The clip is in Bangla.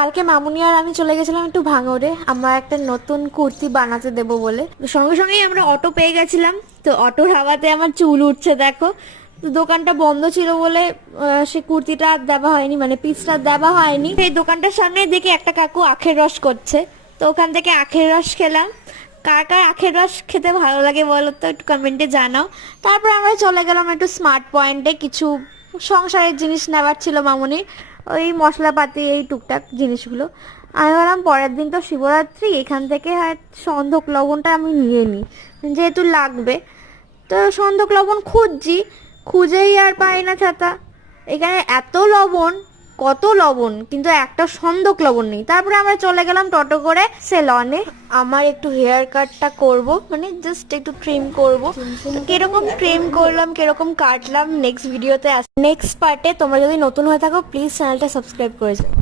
কালকে মামুনি আর আমি চলে গেছিলাম একটু ভাঙড়ে, আমরা একটা নতুন কুর্তি বানাতে দেবো বলে। সঙ্গে সঙ্গেই আমরা অটো পেয়ে গেছিলাম, তো অটোর হাওয়াতে আমার চুল উঠছে দেখো। তো দোকানটা বন্ধ ছিল বলে সে কুর্তিটা আর দেওয়া হয়নি, মানে পিসটা দেওয়া হয়নি। সেই দোকানটার সামনে দেখি একটা কাকু আখের রস করছে, তো ওখান থেকে আখের রস খেলাম। কার কার আখের রস খেতে ভালো লাগে বলো তো, একটু কমেন্টে জানাও। তারপর আমরা চলে গেলাম একটু স্মার্ট পয়েন্টে, কিছু সংসারের জিনিস নেওয়ার ছিল মামুনির, ওই মশলাপাতি এই টুকটাক জিনিসগুলো। আমি ভাবলাম পরের দিন তো শিবরাত্রি, এখান থেকে হয় সন্ধক লবণটা আমি নিয়ে নিই, যেহেতু লাগবে। তো সন্ধক লবণ খুঁজছি, খুঁজেই আর পাই না ছাতা। এখানে এত লবণ, কত লবণ, কিন্তু একটা সন্ধক লবণ নেই। তারপরে আমরা চলে গেলাম টোটো করে সেলনে। আমার একটু হেয়ার কাটটা করব, মানে জাস্ট একটু ট্রিম করব। কিরকম ট্রিম করলাম, কিরকম কাটলাম, নেক্সট ভিডিওতে নেক্সট পার্টে। তোমরা যদি নতুন হয়ে থাকো প্লিজ চ্যানেলটা সাবস্ক্রাইব করে যাও।